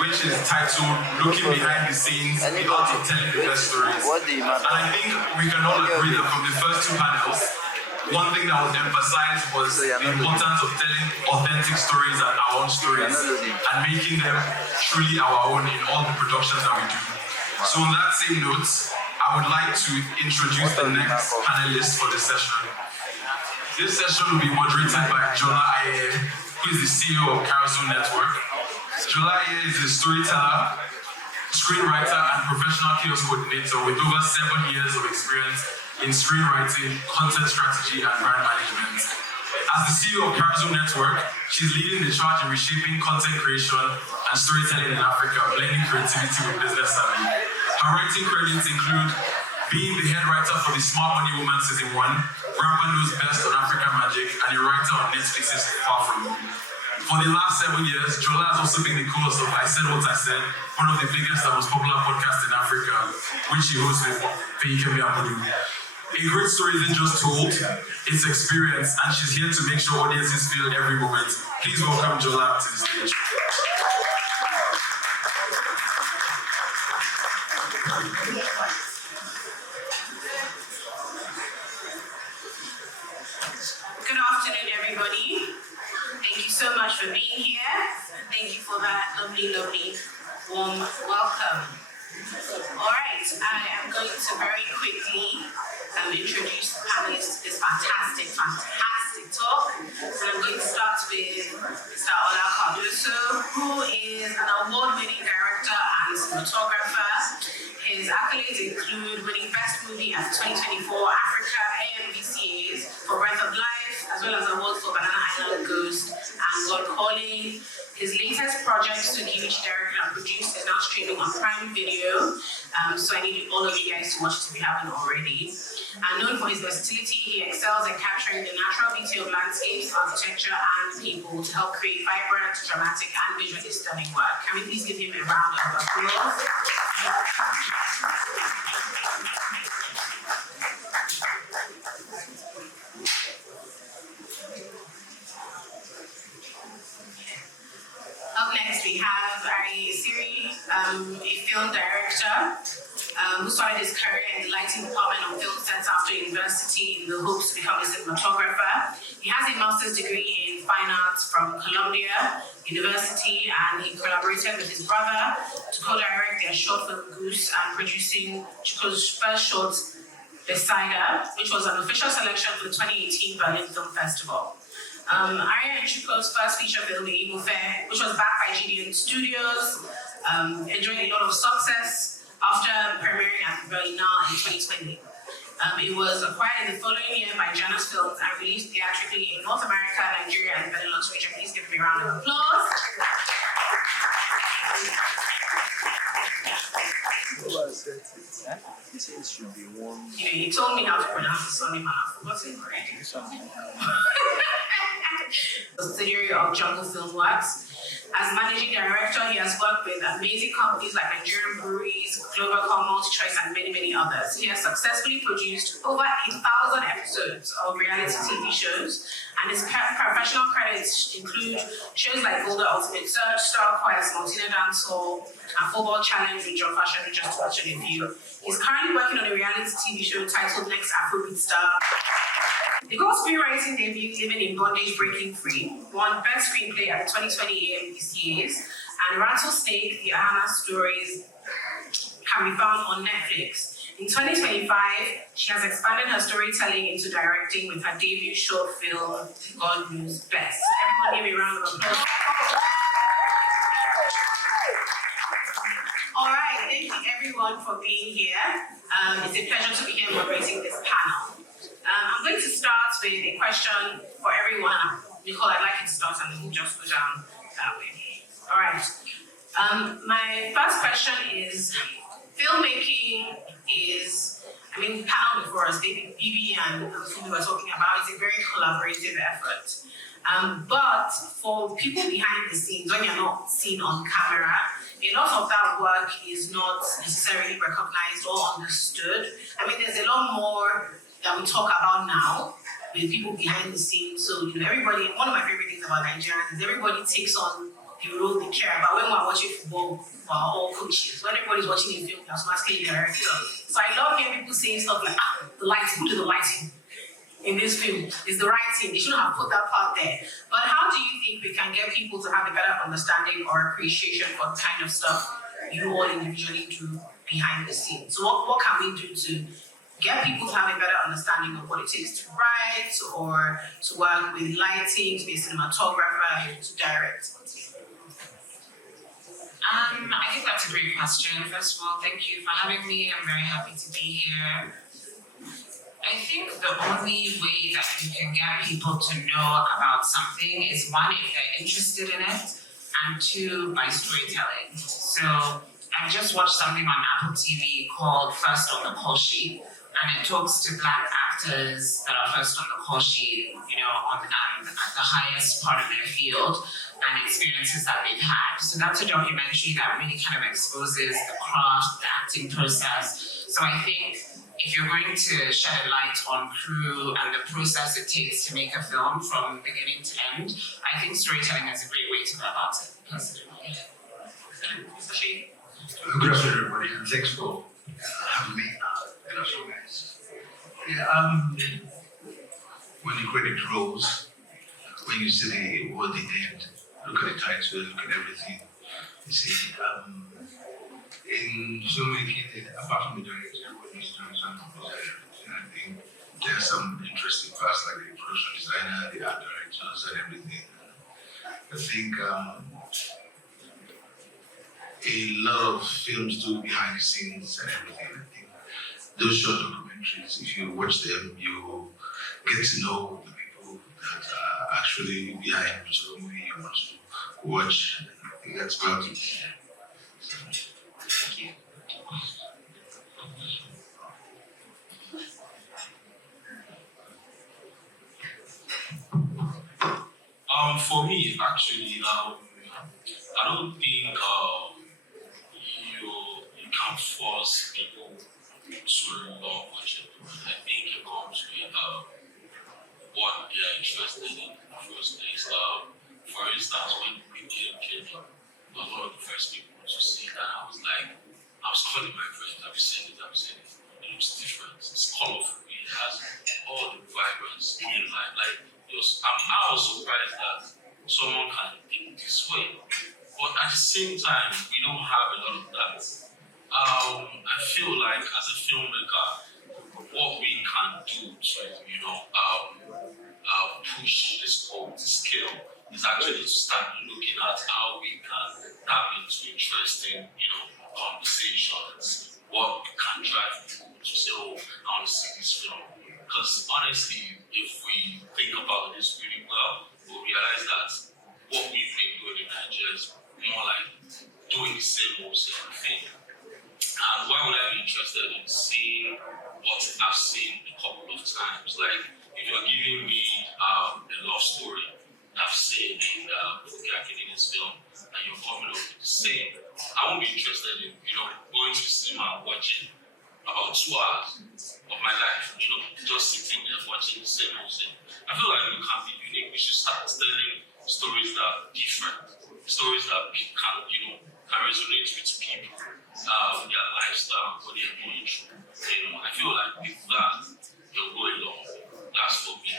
which is titled Looking Behind the Scenes, the Art of Telling the Best Stories. And I think we can all agree that from the first two panels, one thing that was emphasized was the importance of telling authentic stories and our own stories and making them truly our own in all the productions that we do. So on that same note, I would like to introduce the next panelist for this session. This session will be moderated by Jola Aye, who is the CEO of Carousel Network. Jola Aye is a storyteller, screenwriter, and professional chaos coordinator with over 7 years of experience in screenwriting, content strategy, and brand management. As the CEO of Carousel Network, she's leading the charge in reshaping content creation and storytelling in Africa, blending creativity with business savvy. Her writing credits include being the head writer for the Smart Money Woman Season 1, Rapper Knows Best on African Magic, and a writer on Netflix's Far From Home. For the last 7 years, Jola has also been the co-host of I Said What I Said, one of the biggest and most popular podcasts in Africa, which she hosts with Feyikemi Abudu. A great story isn't just told, it's experienced, and she's here to make sure audiences feel every moment. Please welcome Jola to the stage. Good afternoon, everybody. Thank you so much for being here. Thank you for that lovely, warm welcome. All right, I am going to very quickly introduce the panelists to this fantastic talk. And I'm going to start with Mr. Ola Cardoso, who is an award-winning director and cinematographer. His accolades include winning Best Movie at 2024 Africa AMVCAs for Breath of Life, as well as awards for Banana Island Ghost and God Calling. His latest project, Suki, which directed and produced, is now streaming on Prime Video. So I need all of you guys to watch it if you haven't already. And known for his versatility, he excels in capturing the natural beauty of landscapes, architecture, and people to help create vibrant, dramatic, and visually stunning work. Can we please give him a round of applause? Up next, we have Ari Siri, a film director who started his career in the lighting department of film sets after university in the hopes to become a cinematographer. He has a master's degree in fine arts from Columbia University, and he collaborated with his brother to co-direct their short film Goose and producing Chuko's first short, Besider, which was an official selection for the 2018 Berlin Film Festival. Arya and Chuko's first feature film, The Eagle Fair, which was backed by GDN Studios, enjoyed a lot of success after premiering at the Berlinale in 2020. It was acquired in the following year by Janus Films and released theatrically in North America, Nigeria, and the Benelux region. Please give me a round of applause. You told me how to pronounce the surname and I forgot it already. Subsidiary of Jungle Film Works. As managing director, he has worked with amazing companies like Nigerian Breweries, Globalcom, MultiChoice, and many others. He has successfully produced over 1,000 episodes of reality TV shows, and his professional credits include shows like Golden Ultimate Search, Star Quest, Montina Dance Hall, and Football Challenge with John Fashion, just to mention a few. He's currently working on a reality TV show titled Next Afrobeat Star. He got screenwriting debut Living in Bondage Breaking Free, won Best Screenplay at the 2020 AMVCAs, and Rattlesnake, the Ahana stories can be found on Netflix. In 2025, she has expanded her storytelling into directing with her debut short film, God Knows Best. Everyone give me a round of applause. All right, thank you everyone for being here. It's a pleasure to be here moderating this panel. I'm going to start with a question for everyone. Nicole, I'd like you to start and then we'll just go down that way. All right. My first question is, filmmaking is, panel before us, BB and Fumi were talking about, it's a very collaborative effort. But for people behind the scenes, when you're not seen on camera, a lot of that work is not necessarily recognized or understood. There's a lot more that we talk about now with people behind the scenes. So, everybody, one of my favorite things about Nigerians is everybody takes on the role they care about. When we're watching football, we're all coaches. When everybody's watching a film, you're automatically a director. So I love hearing people saying stuff like, the lighting, who did the lighting in this film? Is the right thing. They shouldn't have put that part there. But how do you think we can get people to have a better understanding or appreciation for the kind of stuff you all individually do behind the scenes? So what can we do to get people to have a better understanding of what it takes to write or to work with lighting, to be a cinematographer, and to direct? I think that's a great question. First of all, thank you for having me. I'm very happy to be here. I think the only way that you can get people to know about something is one, if they're interested in it, and two, by storytelling. So I just watched something on Apple TV called First on the Call Sheet, and it talks to Black actors that are first on the call sheet, at the highest part of their field, and experiences that they've had. So that's a documentary that really kind of exposes the craft, the acting process. So I think if you're going to shed a light on crew and the process it takes to make a film from beginning to end, I think storytelling is a great way to go about it, personally. Good afternoon, everybody, and thanks for having me. Good afternoon, guys. When you credit roles, when you see what they did, look at the title, look at everything, you see, in so many cases, apart from the director, when he's doing something, I think there are some interesting parts like the production designer, the art directors, and everything. I think a lot of films do behind the scenes and everything. I think those short documentaries, if you watch them, you get to know the people that are actually behind the movie you want to watch. I think that's about it. Thank you. For me, actually, I don't think you can force people to love what you're doing. I think it comes with what they are interested in the first place. For instance, when we came, I was one of the first people to see that. I was calling my friends, I've seen it. It looks different, it's colorful, it has all the vibrance in life. I was surprised that someone can think this way. But at the same time, we don't have a lot of that. I feel like as a filmmaker, what we can do to, push this skill is actually to start looking at how we can tap into interesting, conversations, what can drive people to say, oh, I want to see this film. Because honestly, if we think about this really well, we'll realize that what we've been doing in Nigeria is more like doing the same old thing. And why would I be interested in seeing what I've seen a couple of times? Like, if you're giving me a love story I've seen in this film, and you're coming up with the same, I won't be interested in, going to the cinema and watching about 2 hours of my life, just sitting there watching the same old thing. I feel like we can be unique. We should start telling stories that are different, stories that can resonate with people, their lifestyle, what they're going through. I feel like with that, you'll go along. That's for me.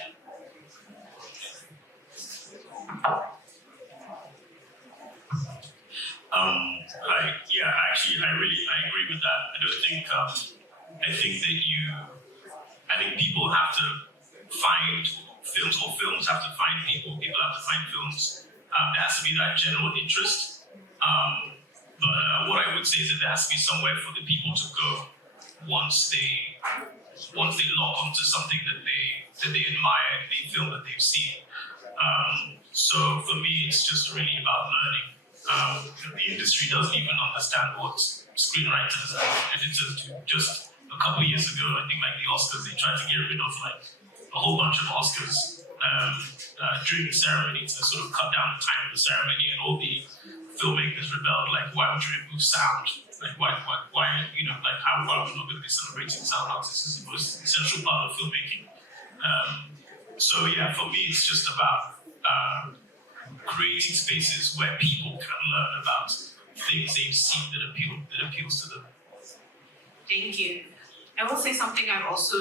I agree with that. I think people have to find films, or films have to find people have to find films. There has to be that general interest. But what I would say is that there has to be somewhere for the people to go once they lock onto something that they admire, the film that they've seen. So for me, it's just really about learning. The industry doesn't even understand what screenwriters and editors do. Just a couple of years ago, I think like the Oscars, they tried to get rid of like a whole bunch of Oscars during the ceremony to sort of cut down the time of the ceremony, and all the filmmakers rebelled. Like, why would you remove sound? Like, why are we not going to be celebrating sound artists as the most essential part of filmmaking? So yeah, for me, it's just about creating spaces where people can learn about things they've seen that appeals to them. Thank you. I will say something I've also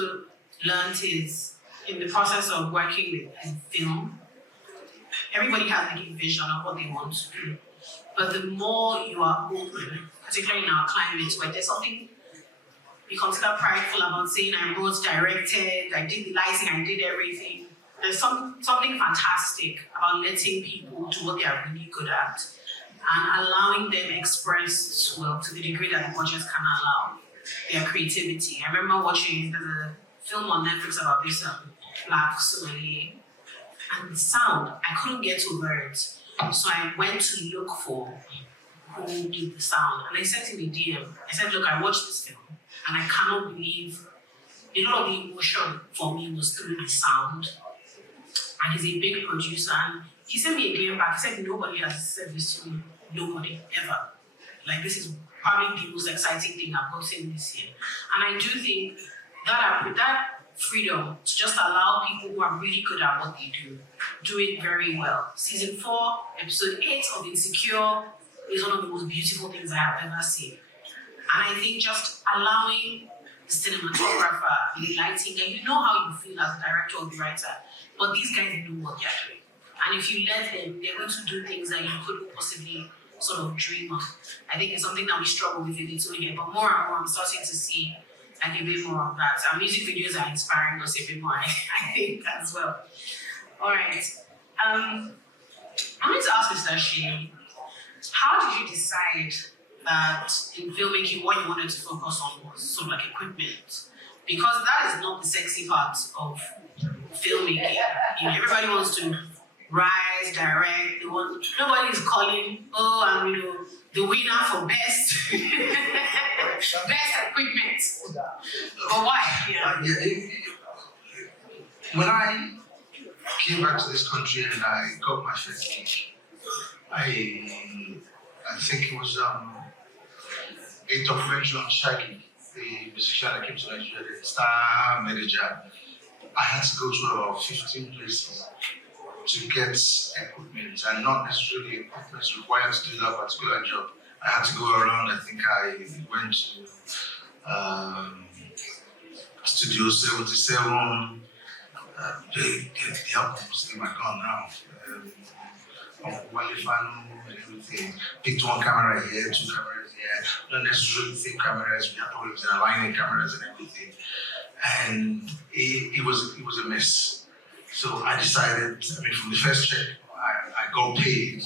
learned is in the process of working with film, everybody has like a vision of what they want to do. But the more you are open, particularly in our climate where there's something you consider prideful about saying I wrote, directed, I did the lighting, I did everything. There's something fantastic about letting people do what they are really good at and allowing them express, well, to the degree that the budgets can allow, their creativity. I remember watching, there's a film on Netflix about this black sommelier, and the sound, I couldn't get over it. So I went to look for who did the sound, and I sent him a DM. I said, look, I watched this film, and I cannot believe a lot of the emotion for me was through the sound. And he's a big producer, and he sent me a DM back. He said, nobody has said this to me. Nobody, ever. Like, this is probably the most exciting thing I've gotten this year. And I do think that freedom to just allow people who are really good at what they do it very well. Season 4, episode 8 of Insecure is one of the most beautiful things I have ever seen. And I think just allowing the cinematographer, the lighting, and you know how you feel as a director or the writer, but these guys know what they're doing. And if you let them, they're going to do things that you couldn't possibly sort of dream of. I think it's something that we struggle with in Italy here, but more and more I'm starting to see like a bit more of that. Our music videos are inspiring us a bit more, I think, as well. All right. I'm going to ask Mr. Shea, how did you decide that in filmmaking what you wanted to focus on was sort of like equipment? Because that is not the sexy part of filmmaking. You know, everybody wants to rise, direct. Nobody is calling, I'm the winner for best best equipment. But why? Yeah. When I came back to this country and I got my first gig, I think it was a documentary on Shaggy, the musician that came to Nigeria, the star manager. I had to go to about 15 places to get equipment, and not necessarily equipment required to do that particular job. I had to go around. I think I went to Studio 77. The album's in my gun now. And everything. Picked one camera here, 2 cameras here. Not necessarily the same cameras. We had always aligning cameras and everything. And it was a mess. So I decided, from the first check, I got paid,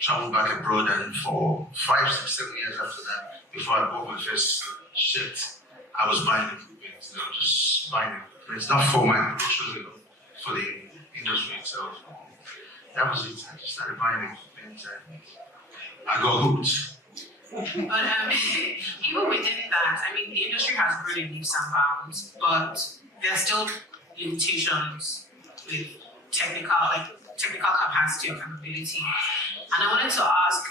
traveled back abroad, and for 5, 6, 7 years after that, before I bought my first shirt, I was buying equipment, just buying equipment. It's not for my production, for the industry itself. That was it. I just started buying equipment and I got hooked. But even within that, the industry has grown in leaps and bounds, but there are still limitations with technical capacity or capability. And I wanted to ask,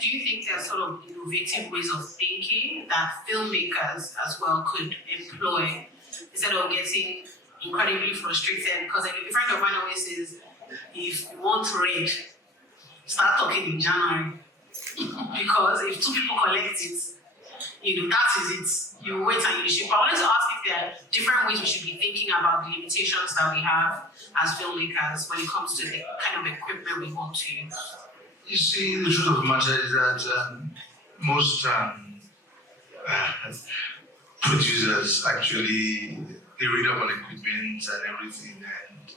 do you think there are sort of innovative ways of thinking that filmmakers as well could employ instead of getting incredibly frustrated? Because a friend of mine always says, if you want red, start talking in January. Because if 2 people collect it, that is it. You wait and you ship. I wanted to ask if there are different ways we should be thinking about the limitations that we have as filmmakers when it comes to the kind of equipment we want to use. You see, the truth of the matter is that most producers actually, they read up on equipment and everything, and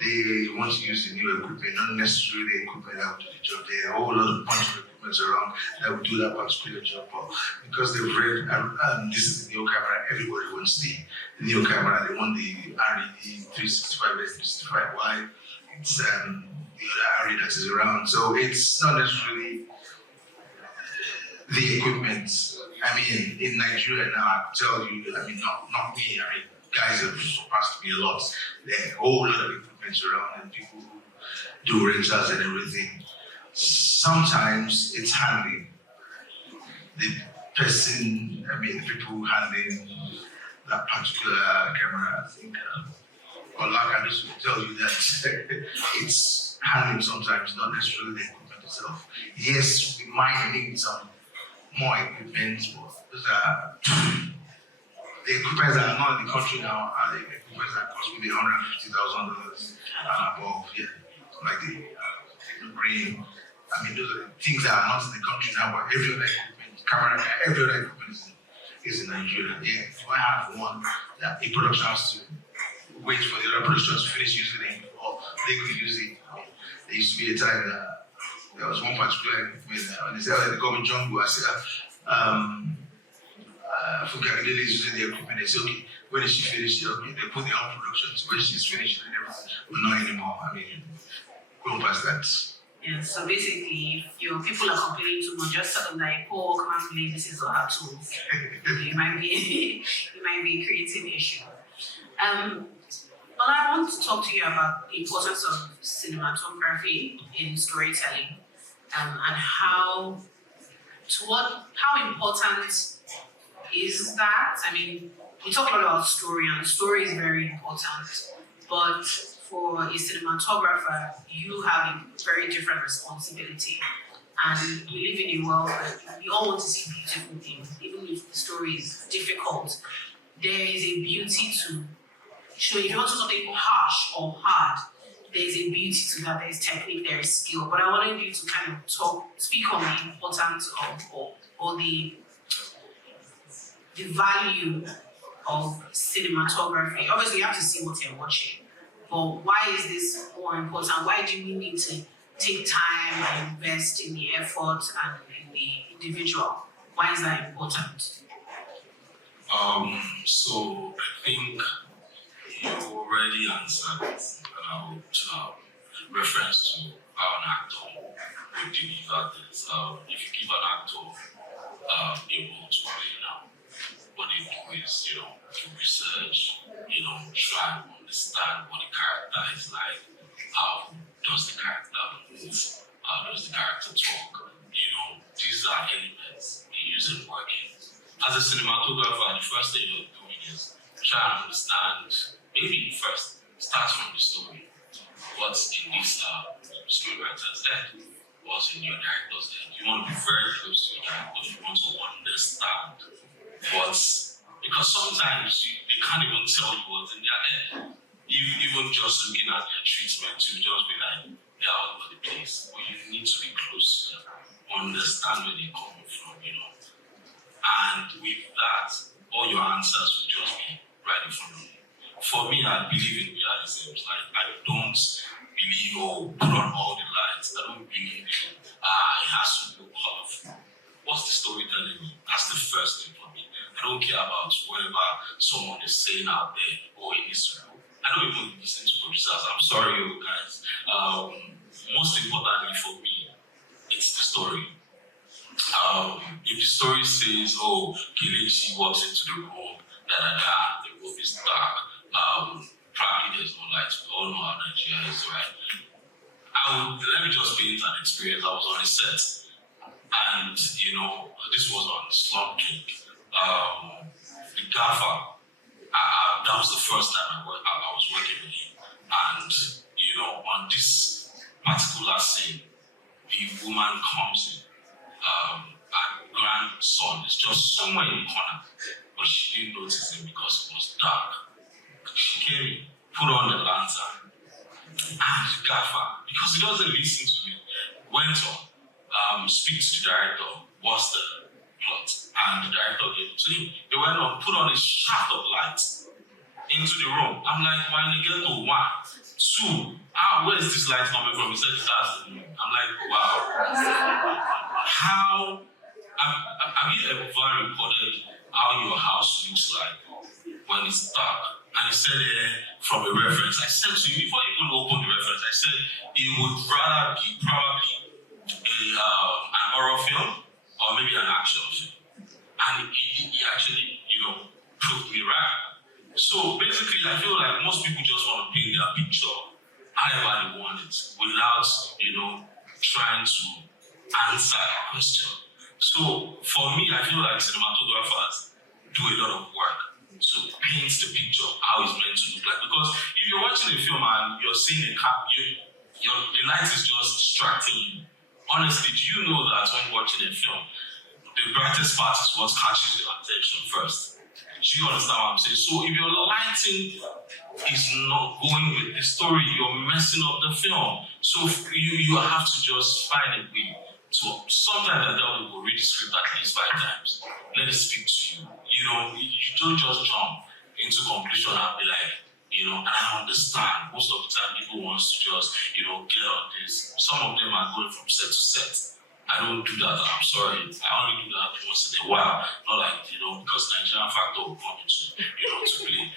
they want to use the new equipment, not necessarily the equipment that will do the job. There are a whole lot of bunch of equipment around that will do that particular job, but because they've read, this is the new camera, everybody wants the new camera. They want the RED 365 S365. Why? It's the other RE that is around. So it's not necessarily the equipment. In Nigeria now, I could tell you, not me, guys have surpassed me a lot. There are a whole lot of equipment around and people who do rentals and everything. Sometimes it's handling. The person, the people handling that particular camera, I think or lack of this will tell you that it's handling sometimes, not necessarily the equipment itself. Yes, we might need some more equipment, but those are the equipment that are not in the country now are the equipment that cost maybe $150,000 and above. Yeah, like the green. I mean, those are things that are not in the country now, but every other equipment, camera, every other equipment is in Nigeria. Yeah, if I have one that a production has to wait for the other production to finish using it, or they could use it. There used to be a time that there was one particular equipment that when they said, they call me Jungle, I said, Fukabidele is using the equipment. They said, okay, when is she finished? Okay, they put their own production, so when she's finished and everything, but not anymore. I mean, going past that. Yeah, so basically, if your people are complaining too much, just tell them that, oh, come and believe this is our tools. It might be a creative issue. Well, I want to talk to you about the importance of cinematography in storytelling, and how important is that? I mean, we talk a lot about story, and the story is very important, but for a cinematographer, you have a very different responsibility. And we live in a world where we all want to see beautiful things, even if the story is difficult. There is a beauty to show. If you want to do something harsh or hard, there's a beauty to that. There's technique, there is skill. But I wanted you to kind of speak on the importance of, or the value of cinematography. Obviously, you have to see what you're watching. But why is this more important? Why do we need to take time and invest in the effort and in the individual? Why is that important? So I think you already answered about reference to how an actor would deliver this. If you give an actor a role to play now, what they do is, do research, try and understand what the character is like, how does the character move, how does the character talk, these are elements they use in working. As a cinematographer, the first thing you're doing is try and understand, maybe first, start from the story. What's in this screenwriter's head? What's in your director's head? You want to be very close to your director. You want to understand because sometimes they can't even tell you what's in their head. Even just looking at their treatment, you just be like, they're all over the place. But you need to be close to them, understand where they're coming from, And with that, all your answers will just be right in front of you. For me, I believe in realism. Like, I don't believe, put on all the lights. I don't believe it has to look colorful. What's the story telling me? That's the first thing for me. I don't care about whatever someone is saying out there or in this room. I don't even listen to producers. I'm sorry, you guys. Most importantly for me, it's the story. If the story says, Kelechi walks into the room, the room is dark, probably there's no light. We all know how Nigeria is, right? Let me just paint an experience. I was on a set, and this was on Slum King. The gaffer, that was the first time I was working with him. And, on this particular scene, the woman comes in, her grandson is just somewhere in the corner, but she didn't notice him because it was dark. She came in, put on the lantern, and the gaffer, because he doesn't listen to me, went on, speak to the director, what's the plot? And the director gave it to him. They went on, put on a shaft of light into the room. I'm like, why did you get to 1? 2, where is this light coming from? He said, that's the moon. I'm like, wow. How have you ever recorded how your house looks like when it's dark? And he said, from a reference, I said to you, before you even open the reference, I said, it would rather be probably an horror film or maybe an action film. And he actually, proved me right. So basically, I feel like most people just want to paint their picture however they want it without, trying to answer a question. So for me, I feel like cinematographers do a lot of work to paint the picture of how it's meant to look like. Because if you're watching a film and you're seeing the light is just distracting you, honestly, do you know that when watching a film, the brightest part is what catches your attention first? Do you understand what I'm saying? So if your lighting is not going with the story, you're messing up the film. So you have to just find a way to, sometimes the devil will read the script at least 5 times. Let it speak to you. You don't just jump into conclusion and be like, and I understand. Most of the time people want to just, get on this. Some of them are going from set to set. I don't do that, I'm sorry. I only do that once in a while. Not like, because Nigerian factor will come into, to play.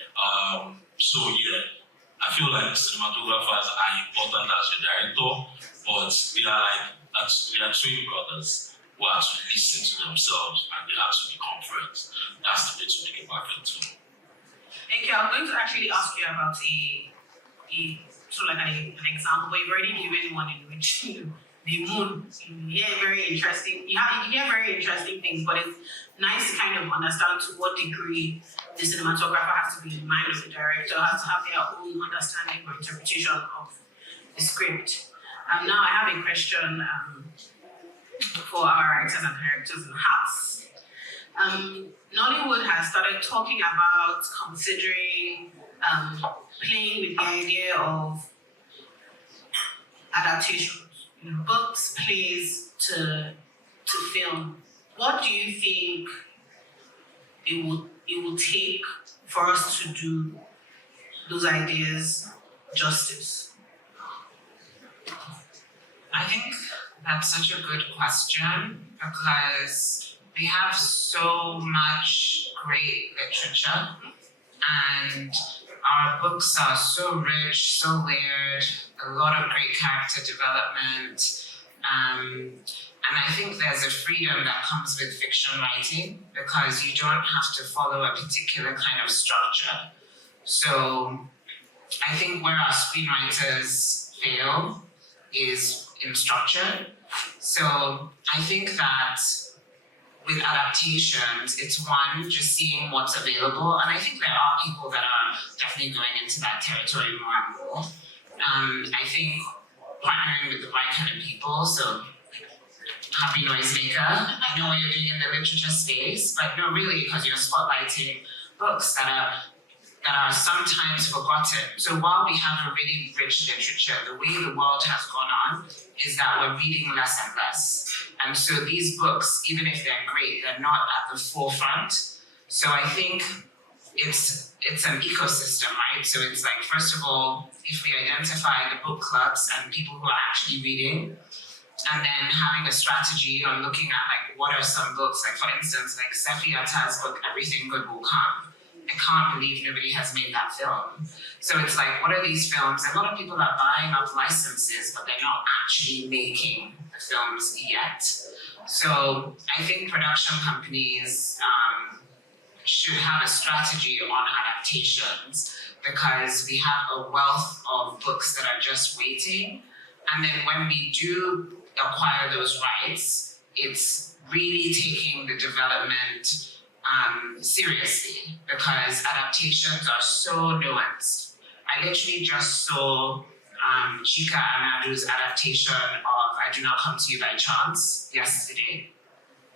So yeah, I feel like cinematographers are important as a director, but they are twin brothers who have to listen to themselves and they have to become friends. That's the way to make it perfect too. Thank you. I'm going to actually ask you about an example, but you've already given one in which the moon. You hear very interesting. You hear very interesting things, but it's nice to kind of understand to what degree the cinematographer has to be in the mind of the director, has to have their own understanding or interpretation of the script. Now I have a question for our writers and directors in the house. Nollywood has started talking about considering playing with the idea of adaptations, books, plays to film. What do you think it will take for us to do those ideas justice? I think that's such a good question because we have so much great literature and our books are so rich, so layered, a lot of great character development. And I think there's a freedom that comes with fiction writing because you don't have to follow a particular kind of structure. So I think where our screenwriters fail is in structure. So I think that with adaptations, it's one, just seeing what's available. And I think there are people that are definitely going into that territory more and more. I think partnering with the right kind of people, so happy noisemaker, I know what you're doing in the literature space, but no, really, because you're spotlighting books that are sometimes forgotten. So while we have a really rich literature, the way the world has gone on is that we're reading less and less. And so these books, even if they're great, they're not at the forefront. So I think it's an ecosystem, right? So it's like, first of all, if we identify the book clubs and people who are actually reading, and then having a strategy on looking at like what are some books, like for instance, like Sefi Atta's book, Everything Good Will Come. I can't believe nobody has made that film. So it's like, what are these films? A lot of people are buying up licenses, but they're not actually making the films yet. So I think production companies should have a strategy on adaptations because we have a wealth of books that are just waiting. And then when we do acquire those rights, it's really taking the development seriously because adaptations are so nuanced. I literally just saw Chika Amadu's adaptation of I Do Not Come to You by Chance yesterday.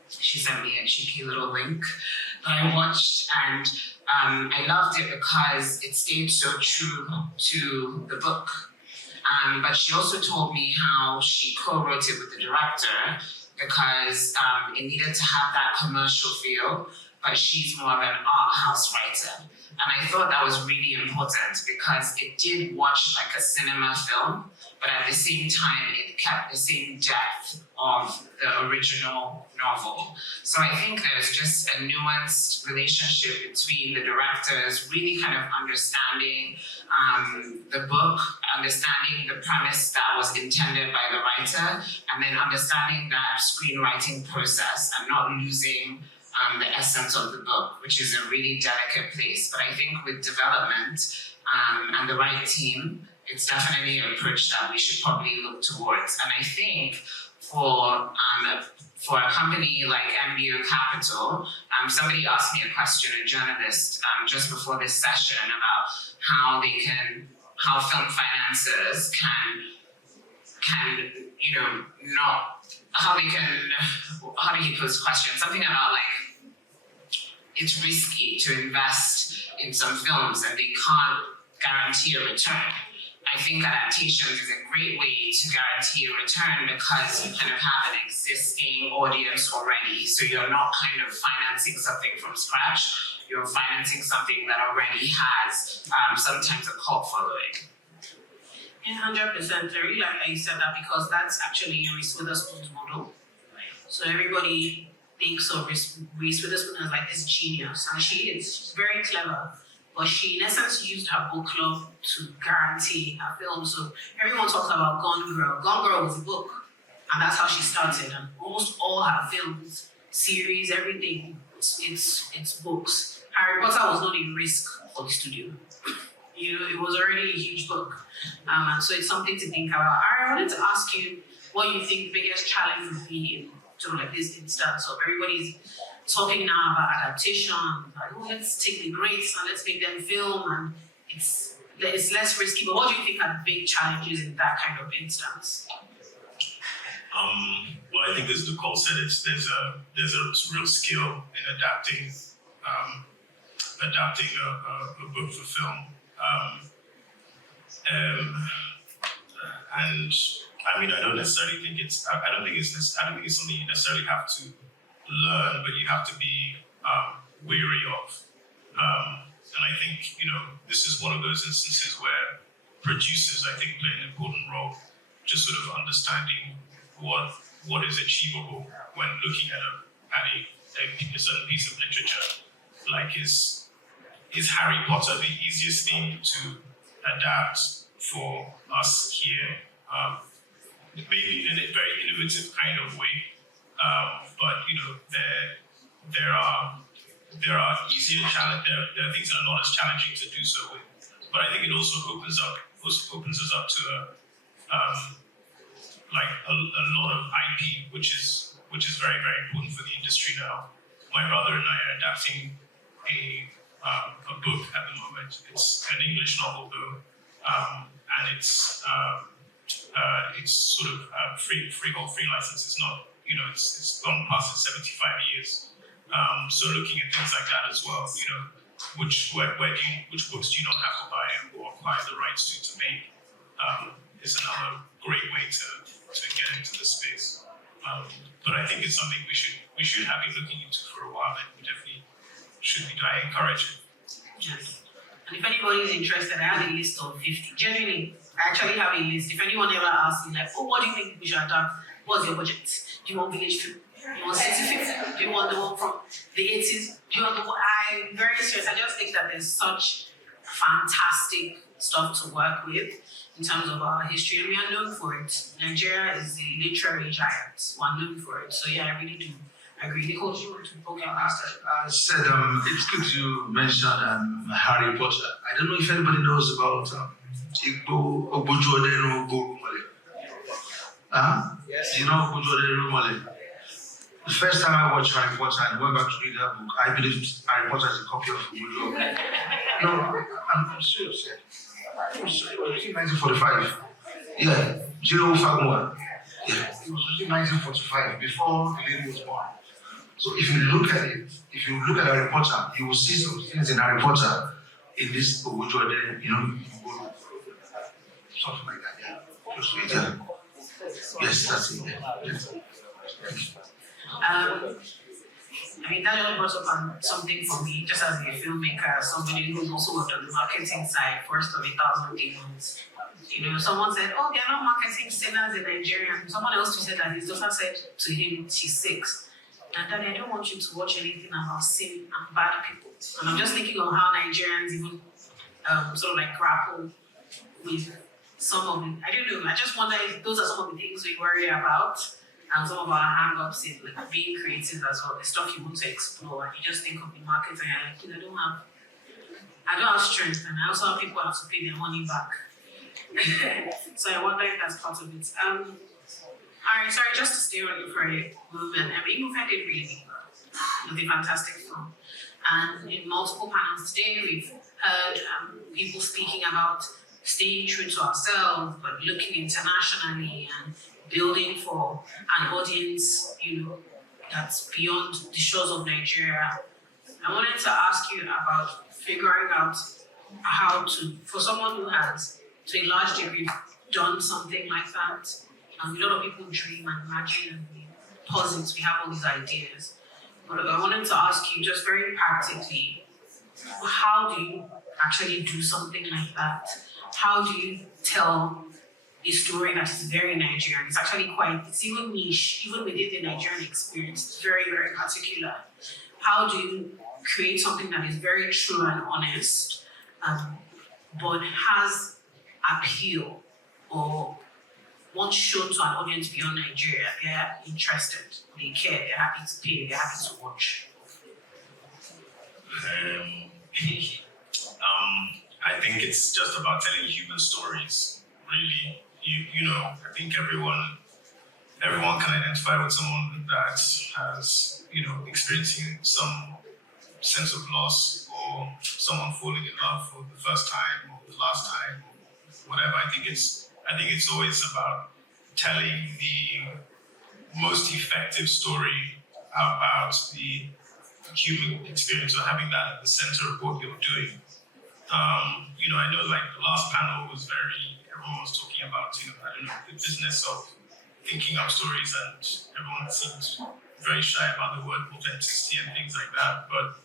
She sent me a cheeky little link that I watched and I loved it because it stayed so true to the book. But she also told me how she co-wrote it with the director because it needed to have that commercial feel, but she's more of an art house writer. And I thought that was really important because it did watch like a cinema film, but at the same time, it kept the same depth of the original novel. So I think there's just a nuanced relationship between the directors really kind of understanding the book, understanding the premise that was intended by the writer, and then understanding that screenwriting process and not losing the essence of the book, which is a really delicate place. But I think with development and the right team, it's definitely an approach that we should probably look towards. And I think for a company like MBO Capital, somebody asked me a question, a journalist, just before this session about how film financiers can how do you pose the question? Something about like, it's risky to invest in some films and they can't guarantee a return. I think adaptations is a great way to guarantee a return because you kind of have an existing audience already. So you're not kind of financing something from scratch. You're financing something that already has sometimes a cult following. Yeah, 100%. I really like how you said that because that's actually Reese Witherspoon's model. So everybody thinks of Reese Witherspoon as like this genius, and she is. She's very clever. But she, in essence, used her book club to guarantee her film. So everyone talks about Gone Girl. Gone Girl was a book, and that's how she started. And almost all her films, series, everything, it's books. Harry Potter was not a risk for the studio. It was already a huge book. And so it's something to think about. I wanted to ask you what you think the biggest challenge would be in sort of like this instance of everybody's talking now about adaptation, like, oh, let's take the greats and let's make them film, and it's less risky. But what do you think are the big challenges in that kind of instance? Well, I think as Nicole said, there's a real skill in adapting a book for film. And I mean, I don't necessarily think I don't think it's something you necessarily have to learn, but you have to be wary of. And I think, this is one of those instances where producers, I think, play an important role, just sort of understanding what is achievable when looking at a certain piece of literature. Like, is Harry Potter the easiest thing to adapt for us here? Maybe in a very innovative kind of way. But there are easier challenge. There are things that are not as challenging to do so with. But I think it also opens us up to a lot of IP, which is very, very important for the industry now. My brother and I are adapting a book at the moment. It's an English novel though, and it's sort of free license. It's not. It's gone past its 75 years. So looking at things like that as well, which books do you not have to buy or acquire the rights to make, is another great way to get into the space. But I think it's something we should have been looking into for a while, and we definitely should be. I encourage it. Yes. And if anybody is interested, I have a list of 50. Genuinely, I actually have a list. If anyone ever asks me, like, oh, what do you think we should adapt? What's your budget? Do you want village film? Do you want city film? Do you want the one from the 80s? Do you want the one? I'm very serious. I just think that there's such fantastic stuff to work with in terms of our history, and we are known for it. Nigeria is a literary giant. We're known for it. So yeah, I really do agree. Nicole, do you want to poke your master? I said it's good you mentioned Harry Potter. I don't know if anybody knows about Igbo Ogbojode Ogorumale. Yes. You know Ogbojode Ogorumale? The first time I watched Harry Potter and went back to read that book, I believed Harry Potter is a copy of Ogbojode. No, I'm serious. It was 1945. Yeah, J.O. Fagua. Yeah, it was 1945, before the lady was born. So if you look at it, if you look at Harry Potter, you will see some things in Harry Potter in this Ogbojode, something like that, yeah. Just wait, yeah. Yes, that's it. Yeah. Yes. That just brought up something for me, just as a filmmaker, somebody who's also worked on the marketing side, first of 1,000 demons. Someone said, oh, they're not marketing sinners in Nigeria. Someone else said that his daughter said to him, she's 6. And Daddy, I don't want you to watch anything about sin and bad people. And I'm just thinking of how Nigerians even sort of like grapple with some of it. I don't know. I just wonder if those are some of the things we worry about, and some of our hang-ups in like being creative as well. The stuff you want to explore, and you just think of the market and you're like, I don't have strength, and I also have people who have to pay their money back. So I wonder if that's part of it. Alright, sorry, just to stay on you for a moment. Movement did really well. It was a fantastic film. And in multiple panels today, we've heard people speaking about staying true to ourselves, but looking internationally and building for an audience, that's beyond the shores of Nigeria. I wanted to ask you about figuring out how to, for someone who has, to a large degree, done something like that. A lot of people dream and imagine and we posit, we have all these ideas. But I wanted to ask you just very practically, how do you actually do something like that? How do you tell a story that is very Nigerian? It's even niche, even within the Nigerian experience, it's very, very particular. How do you create something that is very true and honest, but has appeal or once shown to an audience beyond Nigeria, they're interested, they care, they're happy to pay, they're happy to watch? I think it's just about telling human stories, really. I think everyone can identify with someone that has, experiencing some sense of loss or someone falling in love for the first time or the last time or whatever. I think it's always about telling the most effective story about the human experience or having that at the center of what you're doing. I know like the last panel was everyone was talking about, the business of thinking up stories, and everyone seemed very shy about the word authenticity and things like that. But,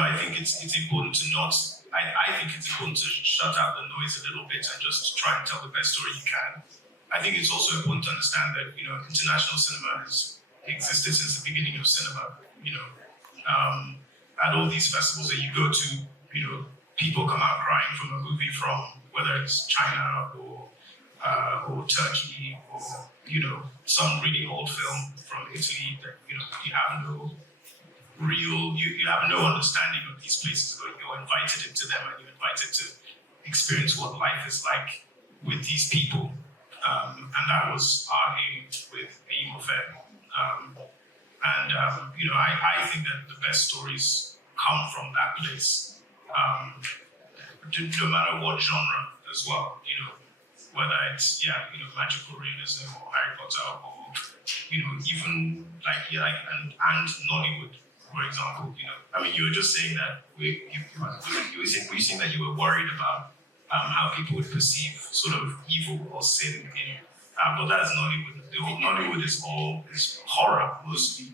I think it's important to not, I think it's important to shut out the noise a little bit and just try and tell the best story you can. I think it's also important to understand that, international cinema has existed since the beginning of cinema. At all these festivals that you go to, people come out crying from a movie from whether it's China or Turkey or some really old film from Italy that you have no you have no understanding of these places, but you're invited into them and you're invited to experience what life is like with these people, and that was our aim with the MBO Fair. I think that the best stories come from that place, no matter what genre as well, whether it's, magical realism or Harry Potter or, even and Nollywood, for example, you were just saying that you were saying that you were worried about how people would perceive sort of evil or sin in, but that's Nollywood. Nollywood is horror mostly.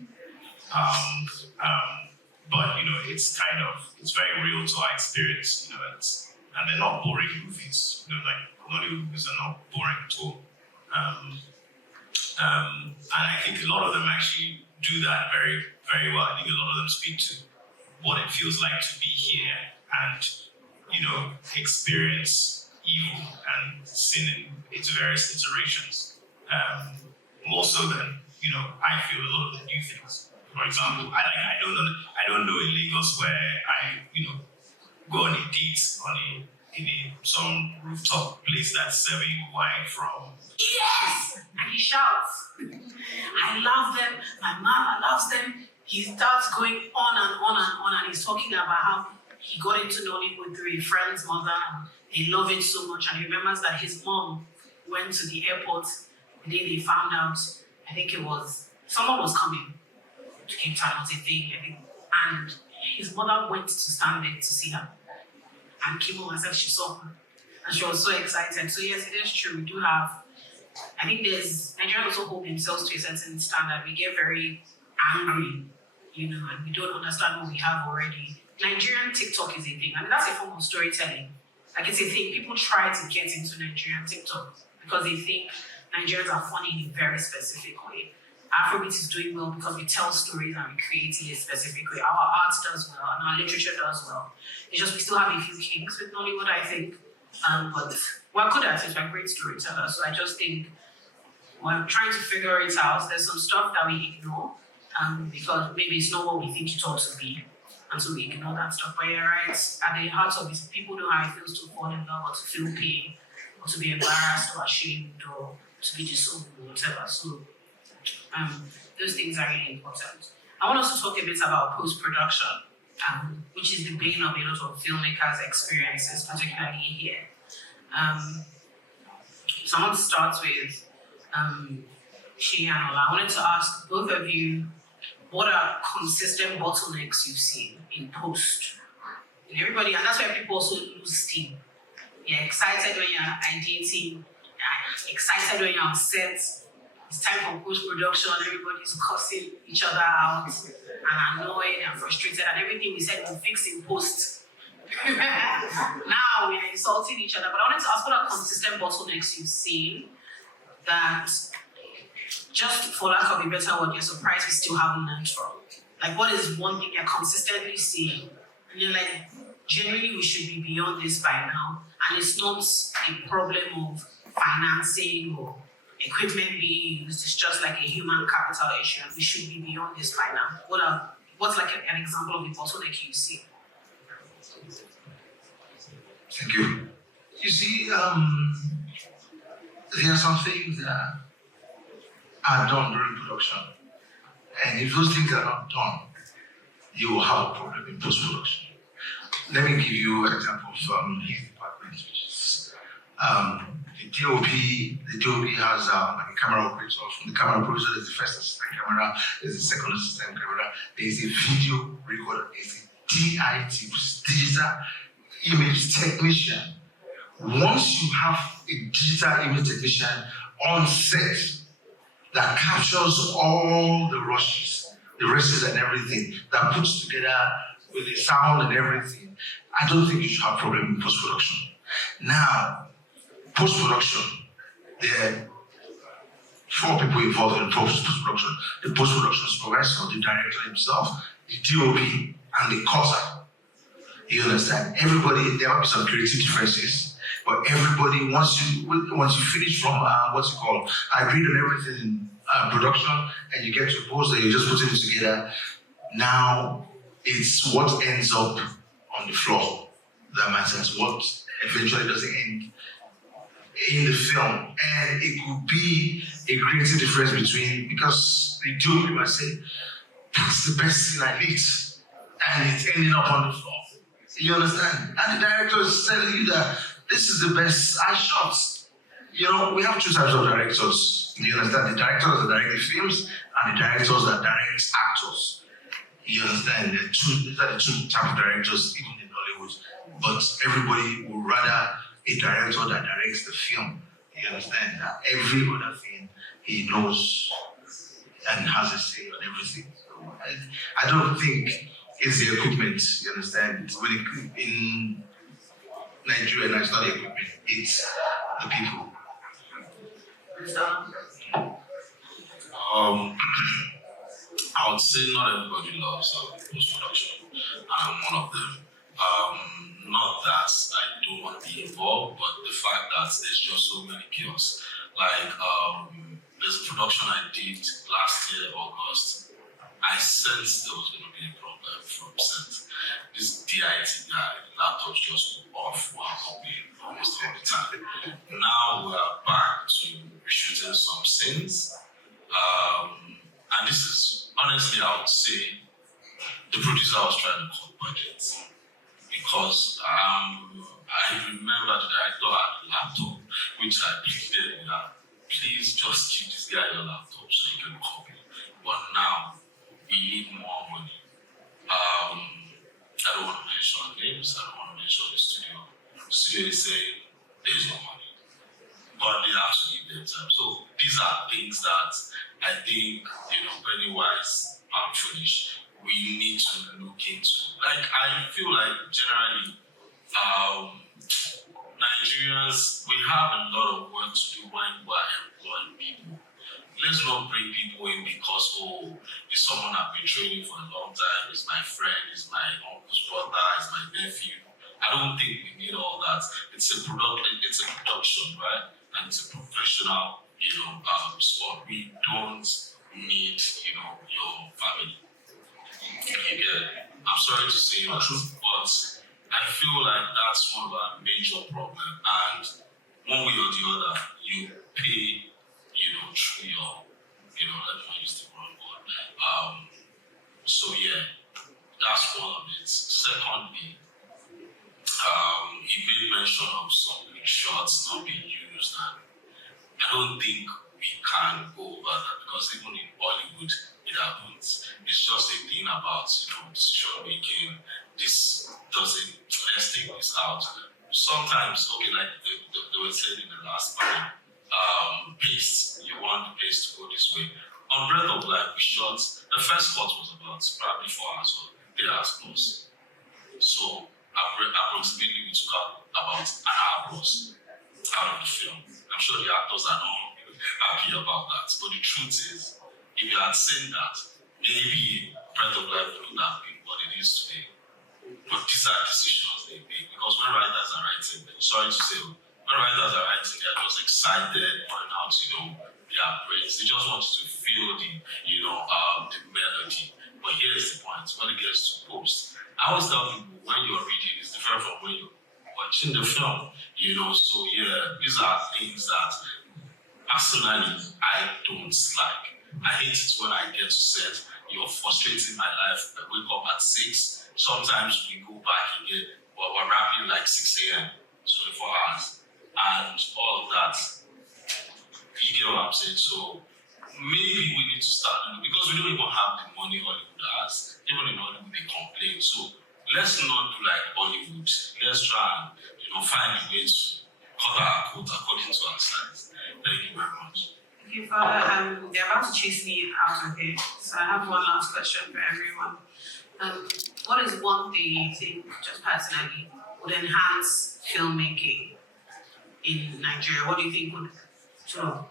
But it's very real to our experience, and they're not boring movies. Nollywood movies are not boring at all. And I think a lot of them actually do that very, very well. I think a lot of them speak to what it feels like to be here and, experience evil and sin in its various iterations. More so than, I feel a lot of the new things. For example, I don't know in Lagos where I, go on a date in some rooftop place that's serving wine from. Yes! And he shouts, I love them, my mama loves them. He starts going on and on and on, and he's talking about how he got into Nollywood through a friend's mother, and they love it so much, and he remembers that his mom went to the airport the day they found out, I think it was, someone was coming to Cape Town, was a thing, I think, and his mother went to stand there to see her, and came home and said she saw her, and she was so excited. So yes, it is true, we do have, I think Nigerians also hold themselves to a certain standard. We get very angry, and we don't understand what we have already. Nigerian TikTok is a thing, and that's a form of storytelling. Like, it's a thing. People try to get into Nigerian TikTok because they think Nigerians are funny in a very specific way. Afrobeat is doing well because we tell stories and we create in a specific way. Our art does well and our literature does well. It's just we still have a few kinks with Nollywood, I think. But we're good at it, we're great storytellers. So I just think we're trying to figure it out. There's some stuff that we ignore because maybe it's not what we think it ought to be. And so we ignore that stuff. But you're right, at the heart of it, people know how it feels to fall in love or to feel pain or to be embarrassed or ashamed or to be disowned or whatever. So those things are really important. I want us to talk a bit about post-production, which is the bane of a lot of filmmakers' experiences, particularly here. So I want to start with Shi and Ola. I wanted to ask both of you, what are consistent bottlenecks you've seen in post? And everybody, and that's why people also lose steam. You're excited when you're ideating, excited when you're on set. It's time for post-production, everybody's cussing each other out and annoyed and frustrated, and everything we said we'll fix in post. Now we're insulting each other. But I wanted to ask, what are consistent bottlenecks you've seen that, just for lack of a better word, you're surprised we still haven't learned from? Like, what is one thing you're consistently seeing? And you're like, generally we should be beyond this by now. And it's not a problem of financing or equipment being used, it's just like a human capital issue. And we should be beyond this by now. What's like an example of a bottleneck you see? Thank you. You see, there are some things that are done during production. And if those things are not done, you will have a problem in post-production. Let me give you an example from his department, which is the DOP has like a camera operator. From the camera operator, there's the first assistant camera, there's the second assistant camera, there's a video recorder, there's a DIT, which is digital image technician. Once you have a digital image technician on set that captures all the rushes, the races and everything, that puts together with the sound and everything, I don't think you should have a problem in post-production. Now, post-production, there are 4 people involved in post-production. The post-production supervisor, the director himself, the DOP, and the cutter. You understand? Everybody, there might be some creative differences, but everybody, once you finish from agreed on everything in production, and you get to post and you just put it together, now it's what ends up on the floor that matters, what eventually doesn't end in the film. And it could be a creative difference between, because the DOP might say, that's the best scene I need, and it's ending up on the floor. You understand? And the director is telling you that this is the best I shot. You know, we have 2 types of directors. You understand? The directors that direct the films and the directors that direct actors. You understand? These are the 2 types of directors, even in Hollywood. But everybody would rather a director that directs the film. You understand? That every other thing he knows and has a say on everything. So I don't think it's the equipment, you understand? In Nigeria, it's not the equipment, it's the people. I would say not everybody loves post-production, and I'm one of them. Not that I don't want to be involved, but the fact that there's just so many chaos. Like, there's a production I did last year, August. I sensed there was going to be a problem from set. This DIT guy, laptops just go off while copying almost all the time. Now we are back to reshooting some scenes. And this is, honestly, I would say, the producer was trying to cut budgets. Because I remember the director had a laptop, which I pleaded with her, please just give this guy your laptop so he can copy. But now, we need more money. I don't want to mention names, I don't want to mention the studio. The studio is saying there's no money. But they have to give them time. So these are things that I think, penny-wise, pound foolish, we need to look into. Like, I feel like generally, Nigerians, we have a lot of work to do when we're employing people. Let's not bring people in because, it's someone I've been training for a long time, it's my friend, it's my uncle's brother, it's my nephew. I don't think we need all that. It's a production, right? And it's a professional, sport. We don't need, your family. You get it? I'm sorry to say that, but I feel like that's one of our major problems. And one way or the other, you pay through your, let me use the wrong word. So yeah, that's one of it. Secondly, he made mention of some shots not being used, and I don't think we can go over that because even in Bollywood it happens. It's just a thing about decision making. This doesn't. Let's take this out. Sometimes, okay, like they were saying in the last panel, pace. You want the pace to go this way. On Breath of Life, we shot. The first cut was about probably 4 hours or 3 hours plus. So approximately we took out about an hour plus out of the film. I'm sure the actors are not happy about that. But the truth is, if you had seen that, maybe Breath of Life wouldn't have been what it is today. But these are decisions they make. Because when writers are writing, sorry to say, when writers are writing, they're just excited, pouring out, their brains. They just want you to feel the melody. But here's the point, when it gets to post, I always tell people when you're reading, it's different from when you're watching the film. So yeah, these are things that personally I don't like. I hate it when I get to set, you're frustrating my life. I wake up at 6. Sometimes we go back and we're wrapping like 6 a.m. 24 hours. And all of that. You get what I'm saying? So maybe we need to start, because we don't even have the money Hollywood has. Even in Hollywood they complain. So let's not do like Bollywood. Let's try and find a way to cut our coat according to our size. Thank you very much. Okay, Father, they're about to chase me out of here. So I have one last question for everyone. What is one thing you think, just personally, would enhance filmmaking in Nigeria? What do you think would sort of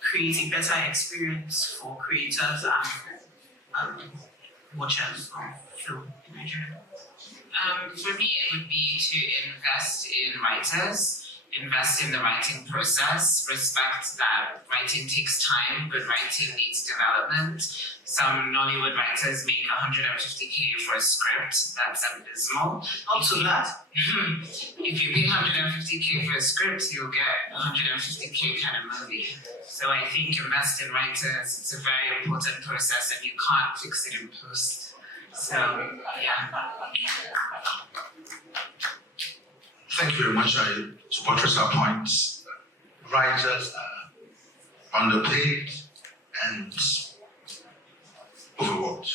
create a better experience for creators and watchers of film in Nigeria? For me, it would be to invest in writers, invest in the writing process, respect that writing takes time, good writing needs development. Some Nollywood writers make 150K for a script. That's abysmal. Up to that? If you pay 150K for a script, you'll get 150K kind of movie. So I think invest in writers. It's a very important process and you can't fix it in post. So, yeah. Thank you very much. To buttress our points, writers are underpaid and overworked.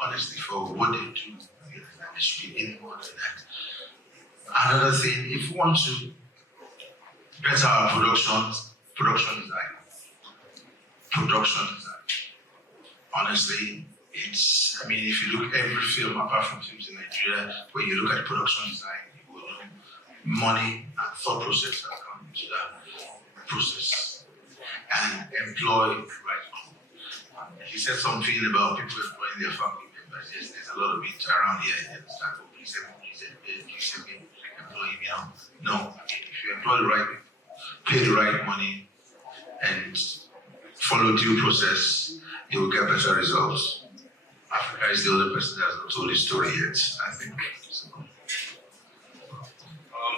Honestly, for what they do, they should be any more than that. Another thing, if we want to better our production design, honestly, if you look at every film, apart from films in Nigeria, when you look at production design, you will know money and thought process that come into that process. And employ the right crew. He said something about people employing their family members. Yes, there's a lot of it around here. You understand? Oh, please help me, employ him. No, if you employ the right people, pay the right money, and follow due process, you will get better results. Africa is the only person that has not told his story yet, I think. So.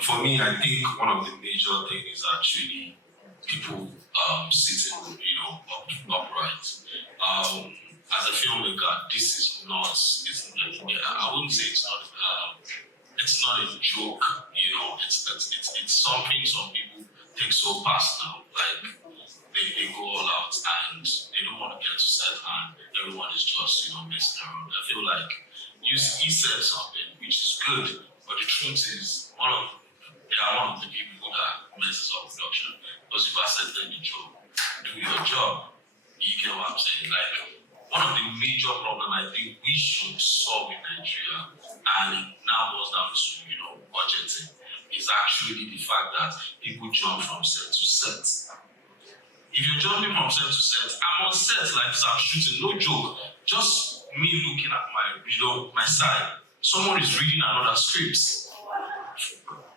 For me, I think one of the major things is actually people sitting, upright. As a filmmaker, this is not. I wouldn't say it's not a joke. It's something some people take so personal. Like they go all out and they don't want to get to set, and everyone is just messing around. I feel like he said something which is good, but the truth is they are one of the people that messes up production. Because if I said then the job, do your job, you get what I'm saying? Like one of the major problems I think we should solve in Nigeria, and it now boils down to budgeting, is actually the fact that people jump from set to set. If you're jumping from set to set, I'm on set like this, I'm shooting, no joke. Just me looking at my side. Someone is reading another script.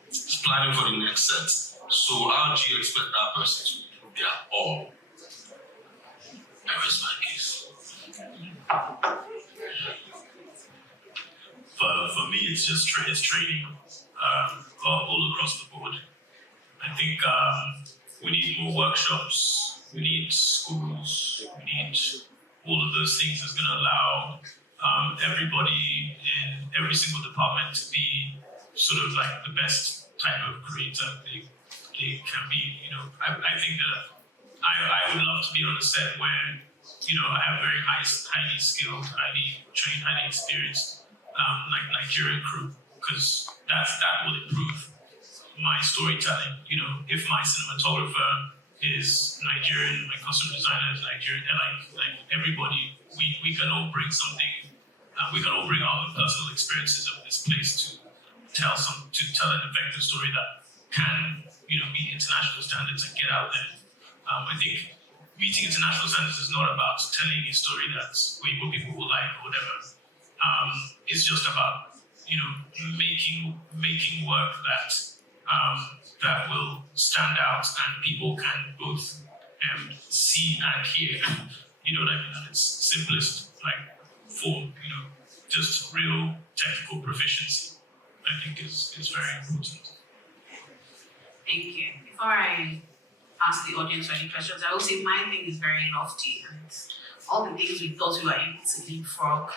He's planning for the next set. So how do you expect that person to put their all? I rest my case. For me, it's just training all across the board. I think we need more workshops we need schools, we need all of those things that's going to allow everybody in every single department to be sort of like the best type of creator they can be. I think that I would love to be on a set where, I have very highly skilled, highly trained, highly experienced, like Nigerian crew, because that will improve my storytelling. If my cinematographer is Nigerian, my costume designer is Nigerian, and like everybody, we can all bring something. We can all bring our own personal experiences of this place to tell an effective story that can, meet international standards and get out there. I think meeting international standards is not about telling a story that's what people will like or whatever. It's just about, making work that will stand out and people can both see and hear. What I mean? In its simplest form. Just real technical proficiency, I think is very important. Thank you. Before I ask the audience any questions, I will say my thing is very lofty, and all the things we thought we were able to leapfrog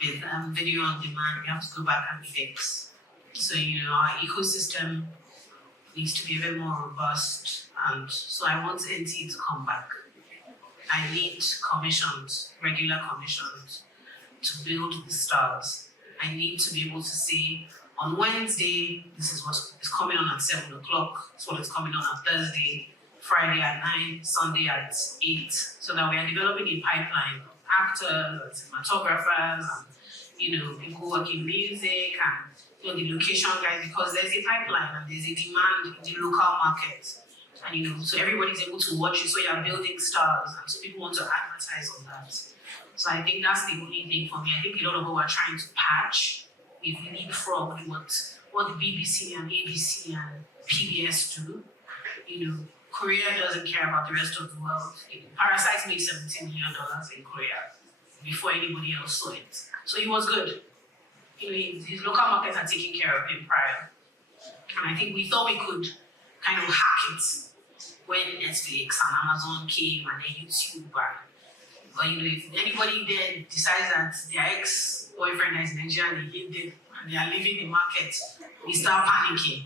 with video on demand, we have to go back and fix. So, our ecosystem needs to be a bit more robust, and so I want NT to come back. I need commissions, regular commissions, to build the stars. I need to be able to say, on Wednesday, this is what is coming on at 7 o'clock, this is what is coming on at Thursday, Friday at 9, Sunday at 8, so that we are developing a pipeline of actors, cinematographers, and people working music, and the location guys, because there's a pipeline and there's a demand in the local market. And so everybody's able to watch you, so you're building stars, and so people want to advertise on that. So I think that's the only thing for me. I think a lot of people are trying to patch. We've leapfrogged what the BBC and ABC and PBS do. Korea doesn't care about the rest of the world. Parasite made $17 million in Korea before anybody else saw it. So he was good. His local markets are taking care of him prior. And I think we thought we could kind of hack it when Netflix and Amazon came and then YouTube. But if anybody there decides that their ex-boyfriend is Nigerian, they hate them and they are leaving the market, we start panicking.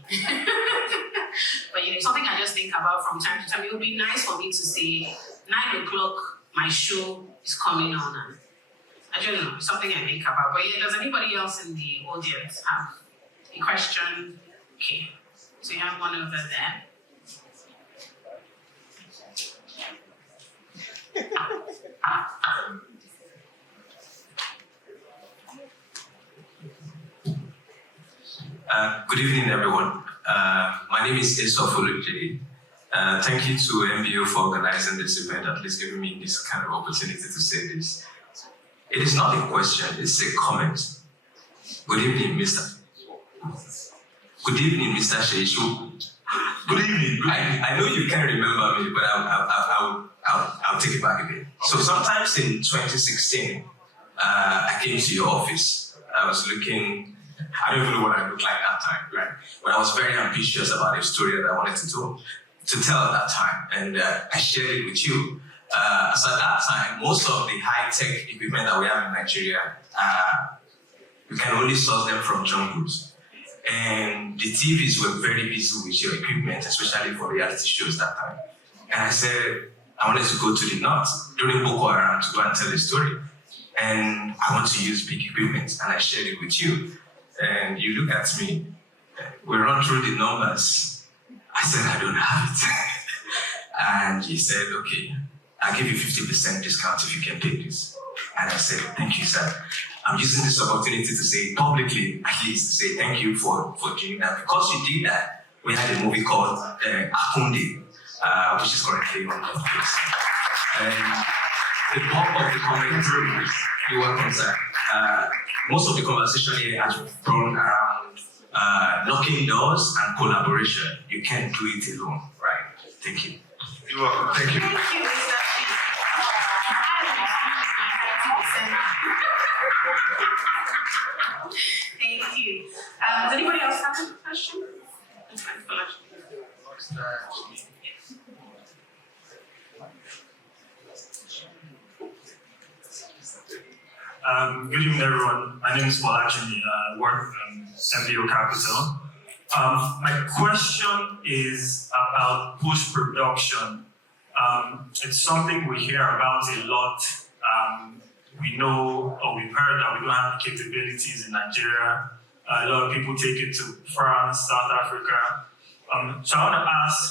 But something I just think about from time to time. It would be nice for me to say, 9 o'clock, my show is coming on. And I don't know, something I think about. But does anybody else in the audience have a question? Okay, so you have one over there. Good evening, everyone. My name is Esof Oluji. Thank you to MBO for organizing this event, at least giving me this kind of opportunity to say this. It is not a question, it's a comment. Good evening, Mr. Good evening, Mr. Sheishu. Good evening. I know you can't remember me, but I'll take it back a bit. So sometimes in 2016, I came to your office. I was looking, I don't even know what I looked like that time, right? But I was very ambitious about a story that I wanted to tell at that time, and I shared it with you. So at that time, most of the high-tech equipment that we have in Nigeria, we can only source them from jungles. And the TVs were very busy with your equipment, especially for reality shows that time. And I said, I wanted to go to the north during Boko Haram to go and tell a story. And I want to use big equipment, and I shared it with you. And you look at me, we run through the numbers. I said, I don't have it. And he said, okay, I'll give you 50% discount if you can pay this. And I said, thank you, sir. I'm using this opportunity to say publicly, at least, to say thank you for doing that. Because you did that, we had a movie called Akunde, which is currently on Netflix. And the bulk of the commentary, you're welcome, sir. Most of the conversation here has thrown around knocking doors and collaboration. You can't do it alone, right? Thank you. You're welcome. Thank you. Thank you, Mr. Thank you. Does anybody else have a question? Good evening, everyone. My name is Bolaji. I work MBO Capital. My question is about post-production. It's something we hear about a lot. We know, or we've heard that we don't have the capabilities in Nigeria. A lot of people take it to France, South Africa. So I want to ask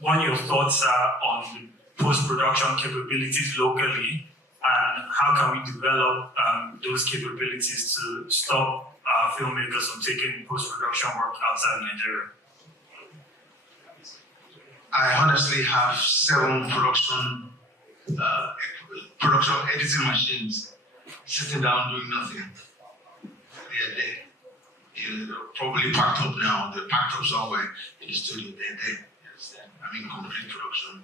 what your thoughts are on post-production capabilities locally, and how can we develop those capabilities to stop filmmakers from taking post-production work outside Nigeria? I honestly have 7 production editing machines sitting down doing nothing. They're there. They're probably packed up now. They're packed up somewhere in the studio. They're there. I'm in complete production.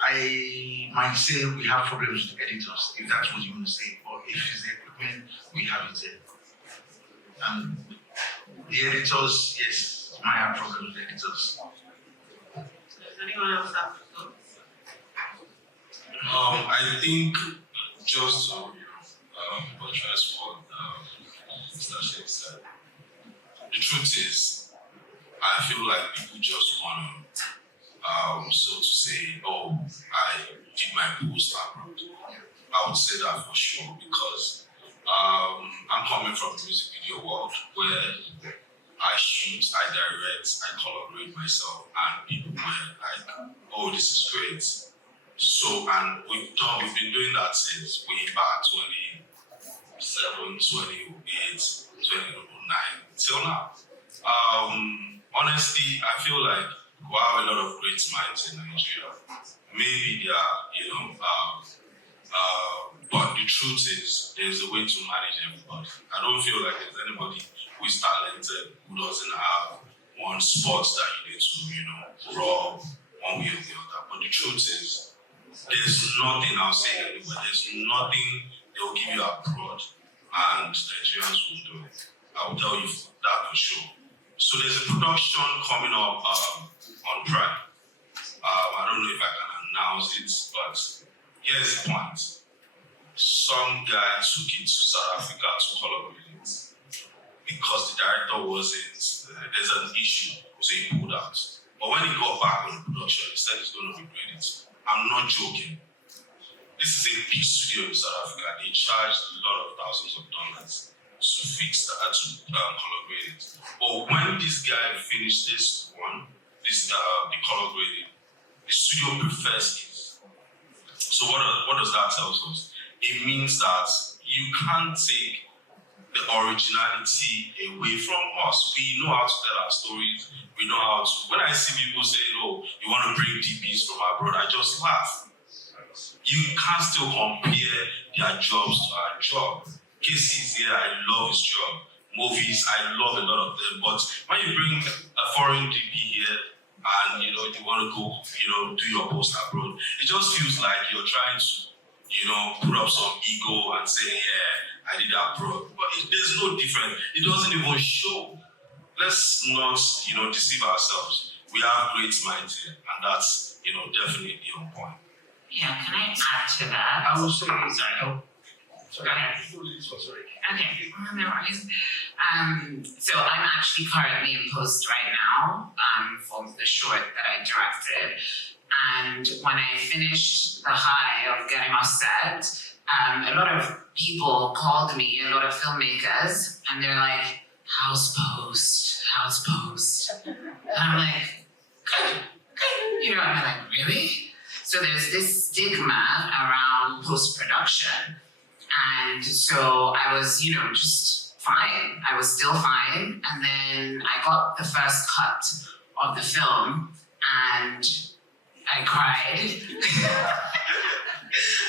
I might say we have problems with editors, if that's what you want to say, or if it's the equipment, we have it there. The editors, yes, might have problems with editors. Does anyone else have thoughts? I think just to buttress what Mr. Sheikh said, the truth is, I feel like people just want to, so to say, oh, I did my post abroad. I would say that for sure, because I'm coming from the music video world where I shoot, I direct, I collaborate myself, and people were like, oh, this is great. So, and we've been doing that since way back 2007, 2008, 2009, till now. Honestly, I feel like we have a lot of great minds in Nigeria. Maybe they are, but the truth is, there's a way to manage everybody. I don't feel like there's anybody who is talented who doesn't have one spot that you need to, rob one way or the other. But the truth is, there's nothing I'll say anywhere. There's nothing they'll give you abroad, and Nigerians will do it. I'll tell you that for sure. So there's a production coming up on Prime. I don't know if I can announce it, but here's the point. Some guy took it to South Africa to collaborate it because the director wasn't, there's an issue, so he pulled out. But when he got back on the production, he said it's going to be great. I'm not joking. This is a big studio in South Africa. They charged a lot of thousands of dollars to fix that, to collaborate it. But when this guy finished this one, the collaborating, the studio prefers it. So what does that tell us? It means that you can't take the originality away from us. We know how to tell our stories. We know how to. When I see people say, "Oh, you want to bring DPs from abroad," I just laugh. You can't still compare their jobs to our job. Casey's here, I love his job. Movies, I love a lot of them. But when you bring a foreign DP here and you want to go, do your post abroad, it just feels like you're trying to, put up some ego and say, yeah, I did abroad. But there's no difference. It doesn't even show. Let's not, deceive ourselves. We have great minds here, and that's, definitely on point. Yeah, can I add to that? I will say, sorry. Go ahead. Okay, no worries. So I'm actually currently in post right now for the short that I directed. And when I finished the high of getting off set, a lot of people called me, a lot of filmmakers, and they're like, how's post? And I'm like, good. And I'm like, really? So there's this stigma around post-production. And so I was, just fine. I was still fine. And then I got the first cut of the film and I cried.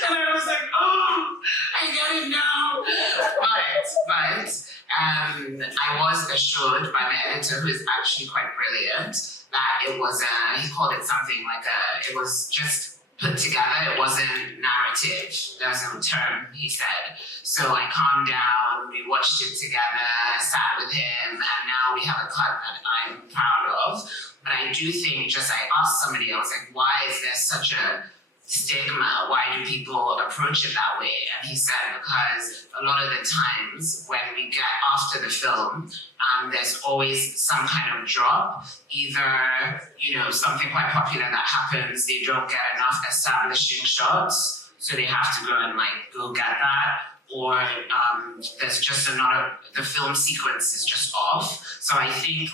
And I was like, oh, I get it now. But I was assured by my editor, who is actually quite brilliant, that it was he called it something like it was just put together, it wasn't narrative. There's no term, he said. So I calmed down, we watched it together, sat with him, and now we have a cut that I'm proud of. But I do think, I asked somebody, I was like, why is there such a stigma? Why do people approach it that way? And he said because a lot of the times when we get after the film, there's always some kind of drop, either, something quite popular that happens, they don't get enough establishing shots, so they have to go and go get that, or there's just the film sequence is just off. So I think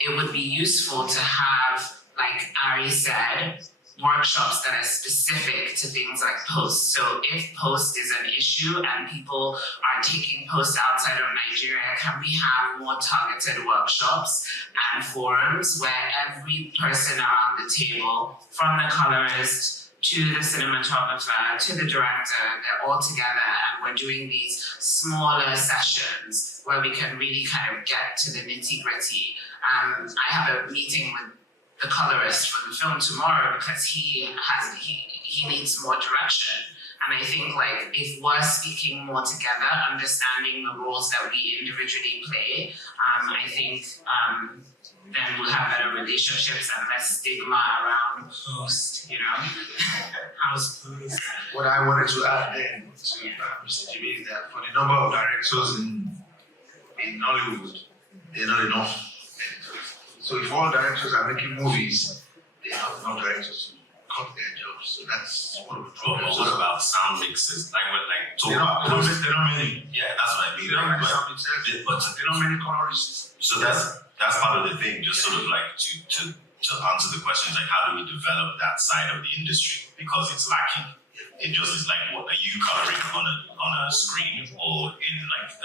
it would be useful to have, like Ari said, workshops that are specific to things like post. So if post is an issue and people are taking post outside of Nigeria, can we have more targeted workshops and forums where every person around the table, from the colorist to the cinematographer, to the director, they're all together and we're doing these smaller sessions where we can really kind of get to the nitty-gritty. I have a meeting with the colorist for the film tomorrow because he needs more direction. And I think if we're speaking more together, understanding the roles that we individually play, I think then we'll have better relationships and less stigma around post, house post. What I wanted to add then to Mr. Jimmy is that for the number of directors in Hollywood, they're not enough. So if all directors are making movies, they have no directors to cut their jobs. So that's one of the problems. What about sound mixes? They're not many. Yeah, that's what I mean. They're not many sound mixers. But They're not many colorists. so that's part of the thing. Just sort of to answer the questions, how do we develop that side of the industry, because it's lacking. It just is what are you coloring on a screen or in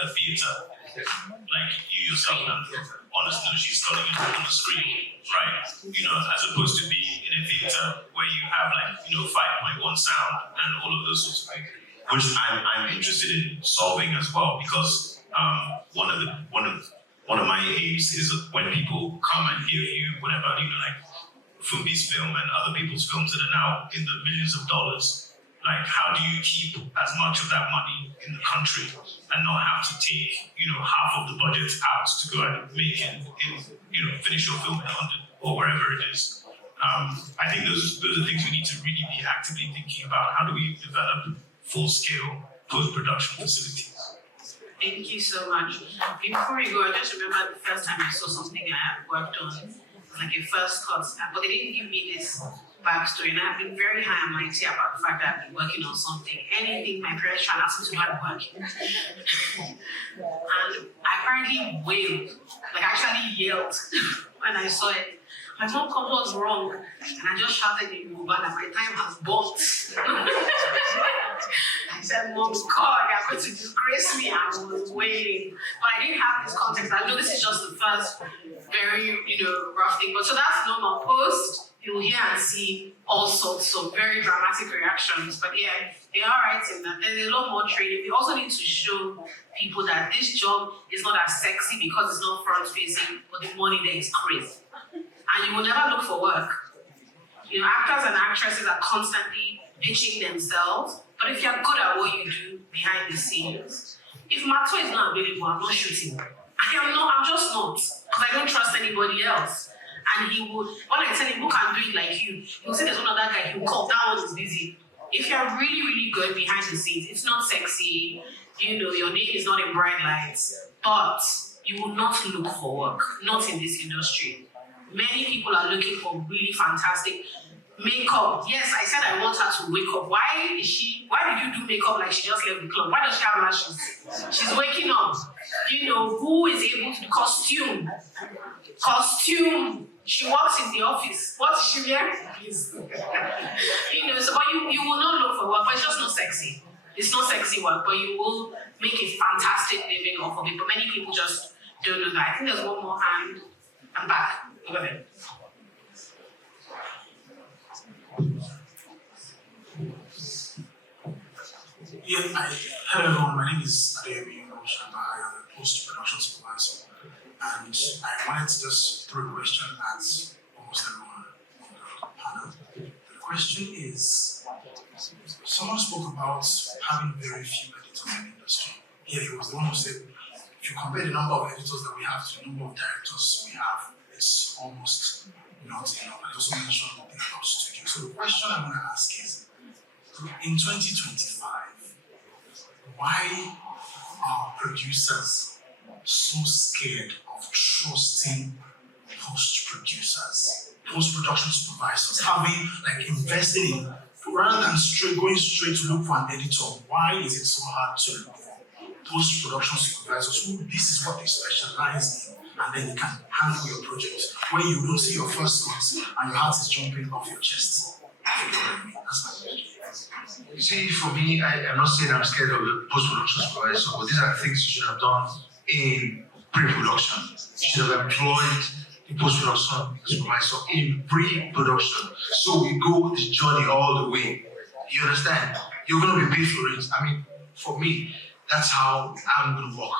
a theater? You yourself, honestly, she's coloring it on the screen, right? As opposed to being in a theater where you have 5.1 sound and all of those sorts of things, which I'm interested in solving as well, because one of my aims is when people come and hear you, whatever, Fubi's film and other people's films that are now in the millions of dollars. How do you keep as much of that money in the country and not have to take, half of the budget out to go and make it finish your film in London or wherever it is? I think those are things we need to really be actively thinking about. How do we develop full-scale post-production facilities? Thank you so much. Before you go, I just remember the first time I saw something I had worked on, a first cut, but they didn't give me this backstory, and I've been very high and mighty about the fact that I've been working on something. Anything my parents try to ask me to do, I'm working. And I apparently wailed, actually yelled when I saw it. My mom called was wrong, and I just shouted in Yoruba that my time has bumped. I said, Mom, God, you're going to disgrace me. I was wailing. But I didn't have this context. I know this is just the first very, rough thing. But so that's normal. Post, you'll hear and see all sorts of very dramatic reactions. But yeah, they are right in that there's a lot more training. We also need to show people that this job is not as sexy because it's not front-facing, but the money there is crazy. And you will never look for work. Actors and actresses are constantly pitching themselves, but if you're good at what you do behind the scenes, if Mato is not available, I'm not shooting. I'm just not, because I don't trust anybody else. And he would, when I tell him who can do it like you, he'll say there's one other guy, he'll call, that one is busy. If you're really, really good behind the scenes, it's not sexy, your name is not in bright lights, but you will not look for work, not in this industry. Many people are looking for really fantastic makeup. Yes, I said I want her to wake up. Why did you do makeup like she just left the club? Why does she have lashes? She's waking up. Who is able to do costume? She works in the office. What is she wearing? Please. But you will not look for work, but it's just not sexy. It's not sexy work, but you will make a fantastic living off of it. But many people just don't know that. I think there's one more hand. I'm back. Go ahead. Yeah, hello everyone. My name is Adeyemi Oshamba. I am a post-production supervisor, and I wanted to just throw a question at almost everyone on the panel. The question is: someone spoke about having very few editors in the industry. Yeah, he was the one who said, if you compare the number of editors that we have to the number of directors we have, it's almost not enough. And also mentioned something about studio. So the question I want to ask is, in 2025, why are producers so scared of trusting post-production supervisors, having invested in, rather than going straight to look for an editor? Why is it so hard to look for post-production supervisors who this is what they specialize in, and then you can handle your project where you don't see your first months and your heart is jumping off your chest? That's my question. You see, for me, I'm not saying I'm scared of the post-production supervisor, but these are things you should have done in pre-production. You should have employed the post-production supervisor in pre-production. So we go this journey all the way. You understand? You're going to be paid for it. I mean, for me, that's how I'm going to work.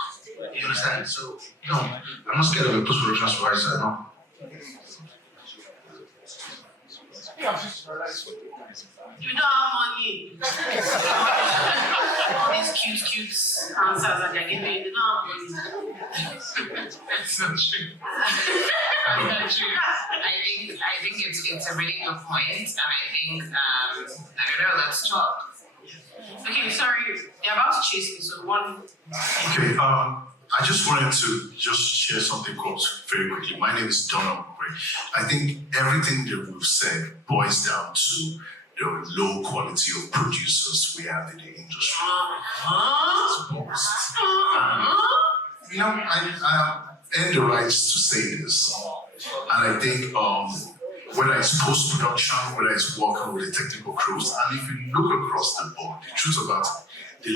You understand? So, no, I'm not scared of a post-production supervisor, no. You don't have money. All these cute answers that they're giving you, they don't have money. That's not true. That's not true. I think it's a really good point, and I think I don't know. Let's talk. Okay, sorry, they're about to chase me. So one. Okay. I just wanted to share something very quickly. My name is Donald. I think everything that we've said boils down to the low quality of producers we have in the industry. I earn the rights to say this, and I think whether it's post-production, whether it's working with the technical crews, and if you look across the board, the truth about the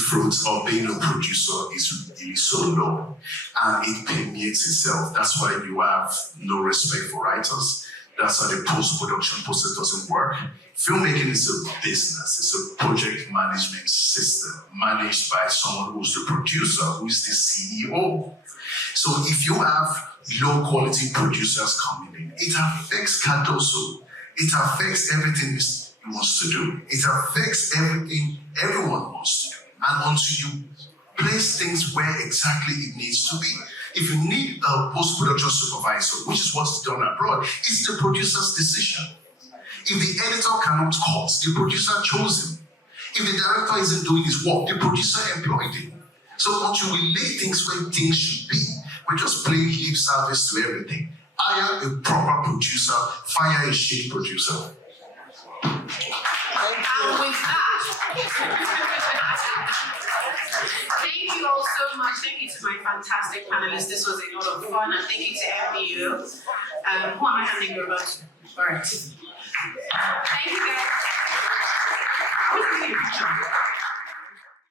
fruits of being a producer is really so low, and it permeates itself. That's why you have no respect for writers. That's how the post-production process doesn't work. Filmmaking is a business. It's a project management system managed by someone who's the producer, who's the CEO. So if you have low-quality producers coming in, it affects Cardoso. It affects everything he wants to do. It affects everything everyone wants to do. And until you place things where exactly it needs to be. If you need a post-production supervisor, which is what's done abroad, it's the producer's decision. If the editor cannot cut, the producer chose him. If the director isn't doing his work, the producer employed him. So until we lay things where things should be, we're just playing lip service to everything. Hire a proper producer, fire a shit producer. And with that, thank you all so much. Thank you to my fantastic panelists. This was a lot of fun. And thank you to MBO. Who am I handing over to? All right. Thank you.